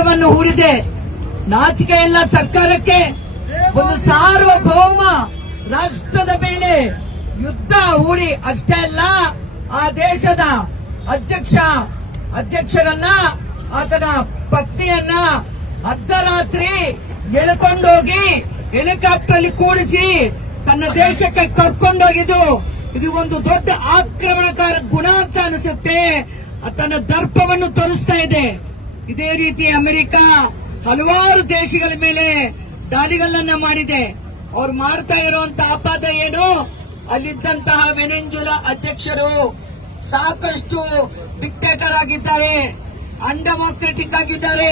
ರಕ್ತವನ್ನು ಹೂಡಿದೆ. ನಾಚಿಕೆ ಇಲ್ಲ ಸರ್ಕಾರಕ್ಕೆ. ಒಂದು ಸಾರ್ವಭೌಮ ರಾಷ್ಟ್ರದ ಮೇಲೆ ಯುದ್ಧ ಹೂಡಿ ಅಷ್ಟೇ ಅಲ್ಲ, ಆ ದೇಶದ ಅಧ್ಯಕ್ಷರನ್ನ ಆತನ ಪತ್ನಿಯನ್ನ ಅರ್ಧರಾತ್ರಿ ಎಳ್ಕೊಂಡೋಗಿ ಹೆಲಿಕಾಪ್ಟರ್ ಅಲ್ಲಿ ಕೂಡಿಸಿ ತನ್ನ ದೇಶಕ್ಕೆ ಕರ್ಕೊಂಡೋಗಿದ್ದು ಇದು ಒಂದು ದೊಡ್ಡ ಆಕ್ರಮಣಕಾರ ಗುಣ ಅಂತ ಅನಿಸುತ್ತೆ. ತನ್ನ ದರ್ಪವನ್ನು ತೋರಿಸ್ತಾ ಇದೆ. ಇದೇ ರೀತಿ ಅಮೆರಿಕ ಹಲವಾರು ದೇಶಗಳ ಮೇಲೆ ದಾಳಿಗಳನ್ನ ಮಾಡಿದೆ. ಅವ್ರು ಮಾಡ್ತಾ ಇರುವಂತಹ ಆಪಾದ ಏನು? ಅಲ್ಲಿದ್ದಂತಹ ವೆನೆಜುಲಾ ಅಧ್ಯಕ್ಷರು ಸಾಕಷ್ಟು ಡಿಕ್ಟೇಟರ್ ಆಗಿದ್ದಾರೆ, ಅನ್ಡೆಮೋಕ್ರೆಟಿಕ್ ಆಗಿದ್ದಾರೆ,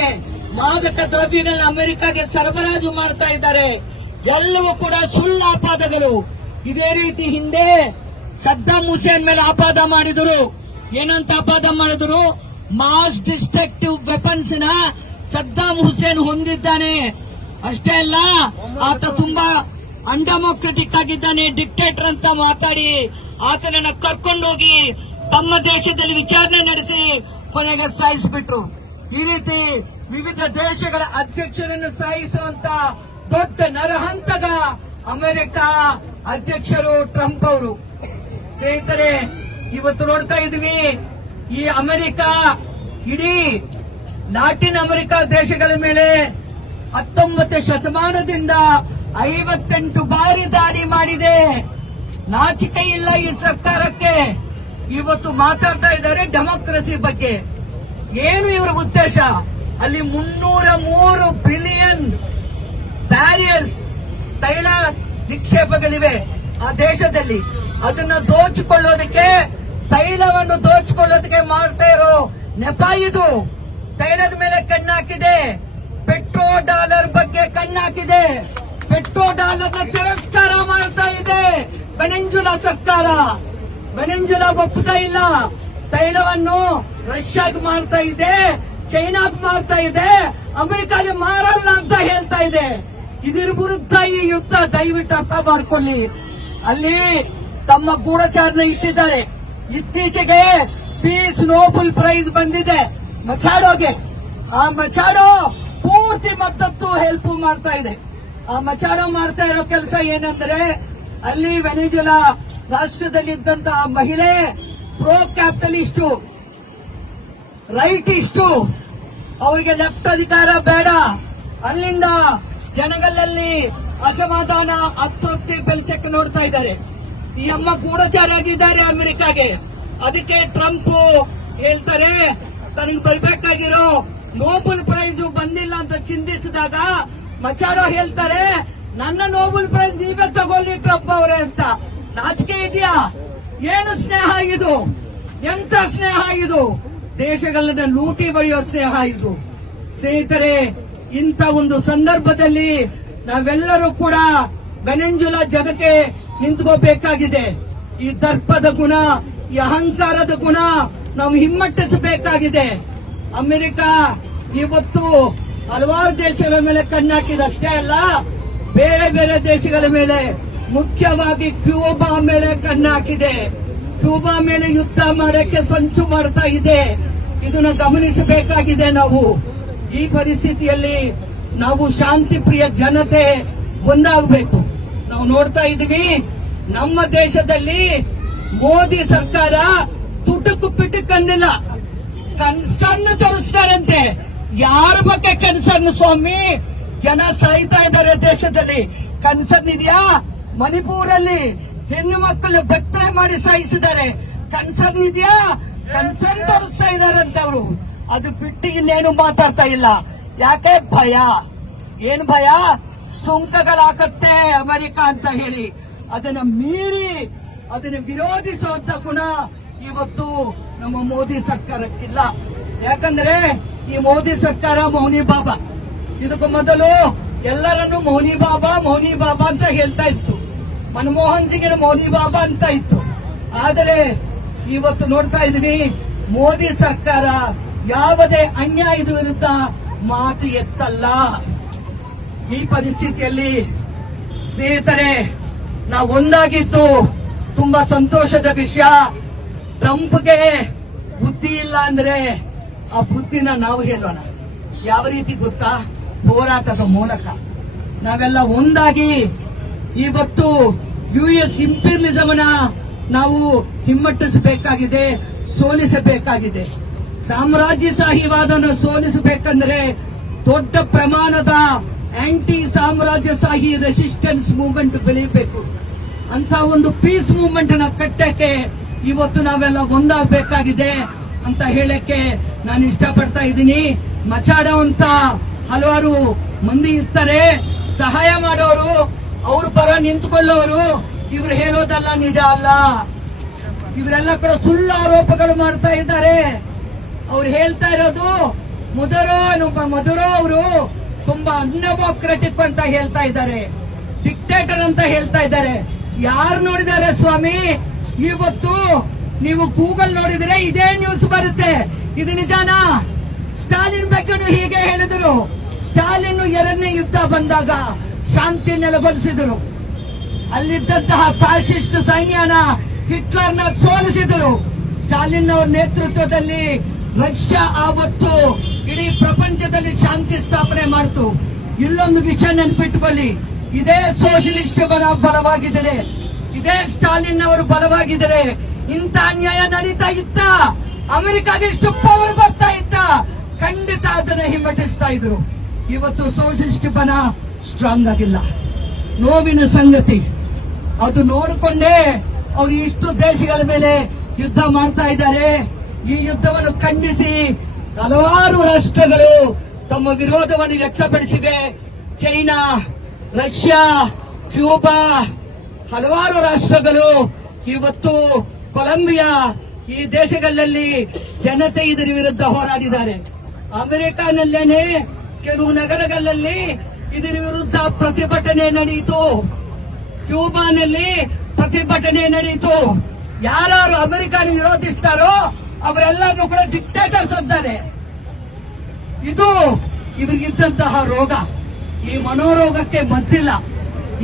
ಮಾದಕ ದ್ರವ್ಯಗಳನ್ನ ಅಮೆರಿಕಾಗೆ ಸರಬರಾಜು ಮಾಡ್ತಾ ಇದ್ದಾರೆ. ಎಲ್ಲವೂ ಕೂಡ ಸುಳ್ಳು ಆಪಾದಗಳು. ಇದೇ ರೀತಿ ಹಿಂದೆ ಸದ್ದಾಂ ಹುಸೇನ್ ಮೇಲೆ ಆಪಾದ ಮಾಡಿದರು. ಏನಂತ ಆಪಾದ ಮಾಡಿದ್ರು? ಮಾಸ್ ಡಿಸ್ಟ್ರಕ್ಟಿವ್ ವೆಪನ್ಸ್ ನ ಸದ್ದಾಂ ಹುಸೇನ್ ಹೊಂದಿದ್ದಾನೆ. ಅಷ್ಟೇ ಅಲ್ಲ, ಆತ ತುಂಬಾ ಅನ್ಡೆಮೋಕ್ರೆಟಿಕ್ ಆಗಿದ್ದಾನೆ, ಡಿಕ್ಟೇಟರ್ ಅಂತ ಮಾತಾಡಿ ಆತನನ್ನ ಕರ್ಕೊಂಡೋಗಿ ತಮ್ಮ ದೇಶದಲ್ಲಿ ವಿಚಾರಣೆ ನಡೆಸಿ ಕೊನೆಗೆ ಸಾಯಿಸಿಬಿಟ್ರು. ಈ ರೀತಿ ವಿವಿಧ ದೇಶಗಳ ಅಧ್ಯಕ್ಷರನ್ನು ಸಾಯಿಸುವಂತ ದೊಡ್ಡ ನರಹಂತಕ ಅಮೆರಿಕ ಅಧ್ಯಕ್ಷರು ಟ್ರಂಪ್ ಅವರು. ಸ್ನೇಹಿತರೆ, ಇವತ್ತು ನೋಡ್ತಾ ಇದ್ವಿ, ಈ ಅಮೆರಿಕ ಇಡೀ ಲ್ಯಾಟಿನ್ ಅಮೆರಿಕ ದೇಶಗಳ ಮೇಲೆ 19ನೇ ಶತಮಾನದಿಂದ 58 ಬಾರಿ ದಾಳಿ ಮಾಡಿದೆ. ನಾಚಿಕೆ ಇಲ್ಲ ಈ ಸರ್ಕಾರಕ್ಕೆ. ಇವತ್ತು ಮಾತಾಡ್ತಾ ಇದ್ದಾರೆ ಡೆಮೋಕ್ರಸಿ ಬಗ್ಗೆ. ಏನು ಇವರ ಉದ್ದೇಶ? ಅಲ್ಲಿ 303 ಬಿಲಿಯನ್ ಬ್ಯಾರಿಯರ್ಸ್ ತೈಲ ನಿಕ್ಷೇಪಗಳಿವೆ ಆ ದೇಶದಲ್ಲಿ. ಅದನ್ನ ದೋಚಿಕೊಳ್ಳೋದಕ್ಕೆ, ತೈಲವನ್ನು ದೋಚಿಕೊಳ್ಳೋದಕ್ಕೆ ಮಾಡ್ತಾ ಇರೋ ನೆಪ ಇದು. ತೈಲದ ಮೇಲೆ ಕಣ್ಣಾಕಿದೆ, ಪೆಟ್ರೋ ಡಾಲರ್ ಬಗ್ಗೆ ಕಣ್ಣಾಕಿದೆ, ಪೆಟ್ರೋ ಡಾಲರ್ನ ತಿರಸ್ಕಾರ ಮಾಡ್ತಾ ಇದೆ ವೆನೆಜುಲಾ ಸರ್ಕಾರ. ವೆನೆಜುಲಾ ಒಪ್ಪುತ್ತಾ ಇಲ್ಲ. ತೈಲವನ್ನು ರಷ್ಯಾಗ್ ಮಾಡ್ತಾ ಇದೆ, ಚೈನಾಗ್ ಮಾಡ್ತಾ ಇದೆ, ಅಮೆರಿಕಾಗೆ ಮಾರಲ್ಲ ಅಂತ ಹೇಳ್ತಾ ಇದೆ. ಇದರ ವಿರುದ್ಧ ಈ ಯುದ್ಧ ದಯವಿಟ್ಟು ಅರ್ಥ ಮಾಡ್ಕೊಳ್ಳಿ. ಅಲ್ಲಿ ತಮ್ಮ ಗೂಢಚಾರನ ಇಟ್ಟಿದ್ದಾರೆ. ಇತ್ತೀಚೆಗೆ ಪೀಸ್ ನೋಬೆಲ್ ಪ್ರೈಸ್ ಬಂದಿದೆ ಮಚಾಡೋಗೆ. ಆ ಮಚಾಡೋ ಪೂರ್ತಿ ಮತ್ತತ್ತು ಹೆಲ್ಪ್ ಮಾಡ್ತಾ ಇದೆ. ಆ ಮಚಾಡೋ ಮಾಡ್ತಾ ಇರೋ ಕೆಲಸ ಏನಂದ್ರೆ, ಅಲ್ಲಿ ವೆನೆಜುಲಾ ರಾಷ್ಟ್ರದಲ್ಲಿದ್ದಂತಹ ಮಹಿಳೆ ಪ್ರೋ ಕ್ಯಾಪಿಟಲಿಸ್ಟು, ರೈಟ್ ಇಷ್ಟು, ಅವರಿಗೆ ಲೆಫ್ಟ್ ಅಧಿಕಾರ ಬೇಡ. ಅಲ್ಲಿಂದ ಜನಗಳಲ್ಲಿ ಅಸಮಾಧಾನ, ಅತೃಪ್ತಿ ಬೆಳೆಸಕ್ಕೆ ನೋಡ್ತಾ ಇದ್ದಾರೆ. ಈ ಅಮ್ಮ ಗೂಢಚಾರಾಗಿದ್ದಾರೆ ಅಮೆರಿಕಾಗೆ. ಅದಕ್ಕೆ ಟ್ರಂಪ್ ಹೇಳ್ತಾರೆ, ತನಗೆ ಬರಬೇಕಾಗಿರೋ ನೋಬೆಲ್ ಪ್ರೈಸ್ ಬಂದಿಲ್ಲ ಅಂತ ಚಿಂತಿಸಿದಾಗ ಮಚಾಡೋ ಹೇಳ್ತಾರೆ, ನನ್ನ ನೋಬೆಲ್ ಪ್ರೈಸ್ ನೀವೇ ತಗೊಳ್ಳಿ ಟ್ರಂಪ್ ಅವರೇ ಅಂತ. ನಾಚಿಕೆ ಇದೆಯಾ? ಏನು ಸ್ನೇಹ ಇದು? ಎಂತ ಸ್ನೇಹ ಇದು? ದೇಶಗಳನ್ನ ಲೂಟಿ ಬಳಿಯೋ ಸ್ನೇಹ ಇದು. ಸ್ನೇಹಿತರೆ, ಇಂಥ ಒಂದು ಸಂದರ್ಭದಲ್ಲಿ ನಾವೆಲ್ಲರೂ ಕೂಡ ವೆನೆಜುಲಾ ಜನಕ್ಕೆ ನಿಂತ್ಕೋಬೇಕಾಗಿದೆ. ಈ ದರ್ಪದ ಗುಣ, ಈ ಅಹಂಕಾರದ ಗುಣ ನಾವು ಹಿಮ್ಮಟ್ಟಿಸಬೇಕಾಗಿದೆ. ಅಮೆರಿಕ ಇವತ್ತು ಹಲವಾರು ದೇಶಗಳ ಮೇಲೆ ಕಣ್ಣಾಕಿದಷ್ಟೇ ಅಲ್ಲ, ಬೇರೆ ಬೇರೆ ದೇಶಗಳ ಮೇಲೆ, ಮುಖ್ಯವಾಗಿ ಕ್ಯೂಬಾ ಮೇಲೆ ಕಣ್ಣಾಕಿದೆ. ಕ್ಯೂಬಾ ಮೇಲೆ ಯುದ್ಧ ಮಾಡಕ್ಕೆ ಸಂಚು ಮಾಡ್ತಾ ಇದೆ. ಇದನ್ನು ಗಮನಿಸಬೇಕಾಗಿದೆ ನಾವು. ಈ ಪರಿಸ್ಥಿತಿಯಲ್ಲಿ ನಾವು ಶಾಂತಿ ಪ್ರಿಯ ಜನತೆ ಒಂದಾಗಬೇಕು. ನಾವು ನೋಡ್ತಾ ಇದೀವಿ, ನಮ್ಮ ದೇಶದಲ್ಲಿ ಮೋದಿ ಸರ್ಕಾರ ತುಟುಕು ಪಿಟುಕು ಅಂದಿಲ್ಲ, ಕನ್ಸರ್ನ್ ತೋರಿಸ್ತಾರಂತೆ. ಯಾರ ಬಗ್ಗೆ ಕನ್ಸರ್ನ್ ಸ್ವಾಮಿ? ಜನ ಸಾಯ್ತಾ ಇದ್ದಾರೆ ದೇಶದಲ್ಲಿ. ಕನ್ಸರ್ನ್ ಇದೆಯಾ? ಮಣಿಪುರಲ್ಲಿ ಹೆಣ್ಣು ಮಕ್ಕಳು ಬಟ್ಟೆ ಮಾಡಿ ಸಾಯಿಸಿದ್ದಾರೆ. ಕನ್ಸರ್ನ್ ಇದೆಯಾ? ಕನ್ಸರ್ನ್ ತೋರಿಸ್ತಾ ಇದ್ದಾರೆ ಅಂತ ಅವರು. ಅದು ಬಿಟ್ಟು ಇನ್ನೇನು ಮಾತಾಡ್ತಾ ಇಲ್ಲ. ಯಾಕೆ? ಭಯ. ಏನ್ ಭಯ? ಸುಂಕಗಳಾಗತ್ತೆ ಅಮೆರಿಕ ಅಂತ ಹೇಳಿ ಅದನ್ನ ಮೀರಿ ಅದನ್ನು ವಿರೋಧಿಸುವಂತ ಗುಣ ಇವತ್ತು ನಮ್ಮ ಮೋದಿ ಸರ್ಕಾರಕ್ಕಿಲ್ಲ. ಯಾಕಂದ್ರೆ ಈ ಮೋದಿ ಸರ್ಕಾರ ಮೌನಿ ಬಾಬಾ. ಇದಕ್ಕೂ ಮೊದಲು ಎಲ್ಲರನ್ನು ಮೌನಿ ಬಾಬಾ ಅಂತ ಹೇಳ್ತಾ ಇತ್ತು. ಮನಮೋಹನ್ ಸಿಂಗ್ ಮೌನಿ ಬಾಬಾ ಅಂತ ಇತ್ತು. ಆದರೆ ಇವತ್ತು ನೋಡ್ತಾ ಇದೀವಿ, ಮೋದಿ ಸರ್ಕಾರ ಯಾವುದೇ ಅನ್ಯಾಯದ ವಿರುದ್ಧ ಮಾತು ಎತ್ತಲ್ಲ. ಈ ಪರಿಸ್ಥಿತಿಯಲ್ಲಿ ಸ್ನೇಹಿತರೆ, ನಾವು ಒಂದಾಗಿದ್ದು ತುಂಬಾ ಸಂತೋಷದ ವಿಷಯ. ಟ್ರಂಪ್ಗೆ ಬುದ್ಧಿ ಇಲ್ಲ ಅಂದ್ರೆ ಆ ಬುದ್ಧಿನ ನಾವು ಹೇಳೋಣ. ಯಾವ ರೀತಿ ಗೊತ್ತಾ? ಹೋರಾಟದ ಮೂಲಕ ನಾವೆಲ್ಲ ಒಂದಾಗಿ ಇವತ್ತು ಯುಎಸ್ ಇಂಪೀರಿಯಲಿಸಂನ ನಾವು ಹಿಮ್ಮಟ್ಟಿಸಬೇಕಾಗಿದೆ, ಸೋಲಿಸಬೇಕಾಗಿದೆ. ಸಾಮ್ರಾಜ್ಯಶಾಹಿವಾದನ ಸೋಲಿಸಬೇಕಂದ್ರೆ ದೊಡ್ಡ ಪ್ರಮಾಣದ ಆಂಟಿ ಸಾಮ್ರಾಜ್ಯಶಾಹಿ ರೆಸಿಸ್ಟೆನ್ಸ್ ಮೂವ್ಮೆಂಟ್ ಬೆಳೀಬೇಕು. ಅಂತ ಒಂದು ಪೀಸ್ ಮೂವ್ಮೆಂಟ್ ನ ಕಟ್ಟಕ್ಕೆ ಇವತ್ತು ನಾವೆಲ್ಲ ಒಂದಾಗಬೇಕಾಗಿದೆ ಅಂತ ಹೇಳಕ್ಕೆ ನಾನು ಇಷ್ಟಪಡ್ತಾ ಇದ್ದೀನಿ. ಮಚಾಡುವಂತ ಹಲವಾರು ಮಂದಿ ಇರ್ತಾರೆ, ಸಹಾಯ ಮಾಡೋರು, ಅವ್ರ ಪರ ನಿಂತುಕೊಳ್ಳೋರು. ಇವ್ರು ಹೇಳೋದಲ್ಲ ನಿಜ ಅಲ್ಲ, ಇವರೆಲ್ಲ ಕೂಡ ಸುಳ್ಳು ಆರೋಪಗಳು ಮಾಡ್ತಾ ಇದ್ದಾರೆ. ಅವ್ರು ಹೇಳ್ತಾ ಇರೋದು ಮಧುರೋ ಅವರು ತುಂಬಾ ಅನ್ಡೆಮೋಕ್ರೆಟಿಕ್ ಅಂತ ಹೇಳ್ತಾ ಇದ್ದಾರೆ, ಡಿಕ್ಟೇಟರ್ ಅಂತ ಹೇಳ್ತಾ ಇದ್ದಾರೆ. ಯಾರು ನೋಡಿದ್ದಾರೆ ಸ್ವಾಮಿ? ಇವತ್ತು ನೀವು ಗೂಗಲ್ ನೋಡಿದ್ರೆ ಇದೇ ನ್ಯೂಸ್ ಬರುತ್ತೆ. ಇದು ನಿಜಾನಾ? ಸ್ಟಾಲಿನ್ ಬಗ್ಗೆ ಹೀಗೆ ಹೇಳಿದರು. ಸ್ಟಾಲಿನ್ ಎರಡನೇ ಯುದ್ಧ ಬಂದಾಗ ಶಾಂತಿ ನೆಲೆಗೊಳಿಸಿದರು. ಅಲ್ಲಿದ್ದಂತಹ ಫ್ಯಾಸಿಸ್ಟ್ ಸೈನ್ಯನ ಹಿಟ್ಲರ್ನ ಸೋಲಿಸಿದರು. ಸ್ಟಾಲಿನ್ ಅವರ ನೇತೃತ್ವದಲ್ಲಿ ರಷ್ಯಾ ಆವತ್ತು ಇಡೀ ಪ್ರಪಂಚದಲ್ಲಿ ಶಾಂತಿ ಸ್ಥಾಪನೆ ಮಾಡಿತು. ಇಲ್ಲೊಂದು ವಿಷಯ ನೆನಪಿಟ್ಟುಕೊಳ್ಳಿ, ಇದೇ ಸೋಷಲಿಸ್ಟ್ ಬಲವಾಗಿದ್ದಾರೆ, ಇದೇ ಸ್ಟಾಲಿನ್ ಅವರು ಬಲವಾಗಿದ್ದಾರೆ. ಇಂಥ ಅನ್ಯಾಯ ನಡೀತಾ ಇತ್ತ, ಅಮೆರಿಕಾಗೆ ಇಷ್ಟು ಪವರ್ ಬರ್ತಾ ಇತ್ತ, ಖಂಡಿತ ಅದನ್ನ ಹಿಮ್ಮಟ್ಟಿಸ್ತಾ ಇದ್ರು. ಇವತ್ತು ಸೋಷಲಿಸ್ಟ್ ಬಲ ಸ್ಟ್ರಾಂಗ್ ಆಗಿಲ್ಲ. ನೋವಿನ ಸಂಗತಿ ಅದು ನೋಡಿಕೊಂಡೇ ಅವರು ಇಷ್ಟು ದೇಶಗಳ ಮೇಲೆ ಯುದ್ಧ ಮಾಡ್ತಾ ಇದ್ದಾರೆ. ಈ ಯುದ್ಧವನ್ನು ಖಂಡಿಸಿ ಹಲವಾರು ರಾಷ್ಟ್ರಗಳು ತಮ್ಮ ವಿರೋಧವನ್ನು ವ್ಯಕ್ತಪಡಿಸಿವೆ. ಚೈನಾ, ರಷ್ಯಾ, ಕ್ಯೂಬಾ, ಹಲವಾರು ರಾಷ್ಟ್ರಗಳು ಇವತ್ತು ಕೊಲಂಬಿಯಾ, ಈ ದೇಶಗಳಲ್ಲಿ ಜನತೆ ಇದರ ವಿರುದ್ಧ ಹೋರಾಡಿದ್ದಾರೆ. ಅಮೆರಿಕಾನಲ್ಲೇನೆ ಕೆಲವು ನಗರಗಳಲ್ಲಿ ಇದರ ವಿರುದ್ಧ ಪ್ರತಿಭಟನೆ ನಡೆಯಿತು. ಕ್ಯೂಬಾನಲ್ಲಿ ಪ್ರತಿಭಟನೆ ನಡೆಯಿತು. ಯಾರು ಅಮೆರಿಕನ ವಿರೋಧಿಸ್ತಾರೋ ಅವರೆಲ್ಲರೂ ಕೂಡ ಡಿಕ್ಟೇಟರ್ಸ್ ಅಂತಾರೆ. ಇದು ಇವರಿಗಿದ್ದಂತಹ ರೋಗ. ಈ ಮನೋರೋಗಕ್ಕೆ ಮದ್ದಿಲ್ಲ.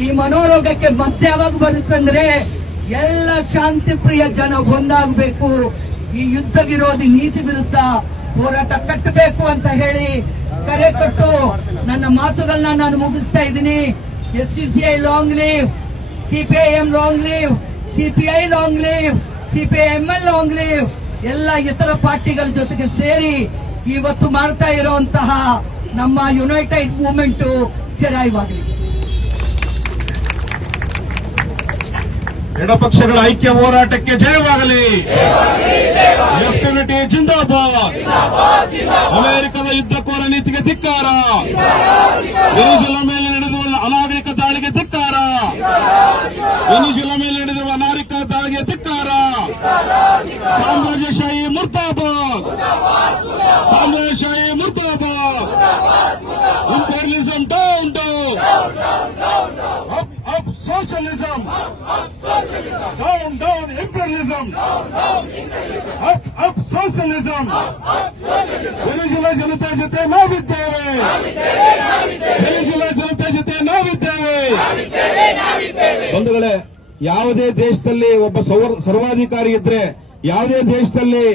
ಈ ಮನೋರೋಗಕ್ಕೆ ಮದ್ದು ಯಾವಾಗ ಬರುತ್ತಂದ್ರೆ ಎಲ್ಲ ಶಾಂತಿ ಪ್ರಿಯ ಜನ ಒಂದಾಗಬೇಕು. ಈ ಯುದ್ಧ ವಿರೋಧಿ ನೀತಿ ವಿರುದ್ಧ ಹೋರಾಟ ಕಟ್ಟಬೇಕು ಅಂತ ಹೇಳಿ ಕರೆ ಕೊಟ್ಟು ನನ್ನ ಮಾತುಗಳನ್ನ ನಾನು ಮುಗಿಸ್ತಾ ಇದ್ದೀನಿ. SUCI long leave, CPIM long leave, CPI long leave, CPIML long leave. ಎಲ್ಲ ಇತರ ಪಾರ್ಟಿಗಳ ಜೊತೆಗೆ ಸೇರಿ ಇವತ್ತು ಮಾಡ್ತಾ ಇರುವಂತಹ ನಮ್ಮ ಯುನೈಟೆಡ್ ಮೂವ್ಮೆಂಟ್ ಚಿರಾಯವಾಗಲಿ. ಎಡಪಕ್ಷಗಳ ಐಕ್ಯ ಹೋರಾಟಕ್ಕೆ ಜಯವಾಗಲಿ. ಎಫ್ಯುನಿಟಿ ಜಿಂದಾಬಾದ್. ಅಮೆರಿಕದ ಯುದ್ಧಕೋರ ನೀತಿಗೆ ಧಿಕ್ಕಾರ. ವೆನಿಜುಲಾ ಮೇಲೆ ನಡೆದಿರುವ ಅನಾಗರಿಕ ದಾಳಿಗೆ ಧಿಕ್ಕಾರ. ವೆನಿಜುಲಾ ಮೇಲೆ ನಡೆದಿರುವ ಅನಾಗರಿಕ ದಾಳಿಗೆ ಧಿಕ್ಕಾರ. ಸಾಮ್ರಾಜ್ಯಶಾಹಿ ಮುರ್ದಾಬಾದ್. ಸಾಮ್ರಾಜ್ಯಶಾಹಿ ಮುರ್ದಾಬಾದ್. Imperialism down down. Up socialism. Down, down imperialism. Up socialism. Venezuela ಜನತೆ ಜೊತೆ ನಾವಿದ್ದೇವೆ. ವೆನಿಜುಲಾ ಜನತೆ ಜೊತೆ ನಾವಿದ್ದೇವೆ. ಬಂಧುಗಳೇ, ಯಾವುದೇ ದೇಶದಲ್ಲಿ ಒಬ್ಬ ಸರ್ವಾಧಿಕಾರಿ ಇದ್ರೆ, ಯಾವುದೇ ದೇಶದಲ್ಲಿ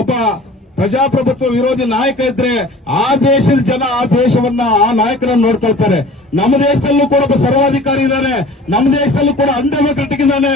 ಒಬ್ಬ ಪ್ರಜಾಪ್ರಭುತ್ವ ವಿರೋಧಿ ನಾಯಕ ಇದ್ರೆ ಆ ದೇಶದ ಜನ ಆ ದೇಶವನ್ನ, ಆ ನಾಯಕರನ್ನು ನೋಡ್ಕೊಳ್ತಾರೆ. ನಮ್ಮ ದೇಶದಲ್ಲೂ ಕೂಡ ಒಬ್ಬ ಸರ್ವಾಧಿಕಾರಿ ಇದ್ದಾನೆ, ನಮ್ಮ ದೇಶದಲ್ಲೂ ಕೂಡ ಅನ್ಡೆಮೋಕ್ರೆಟಿಕ್ ಇದ್ದಾನೆ.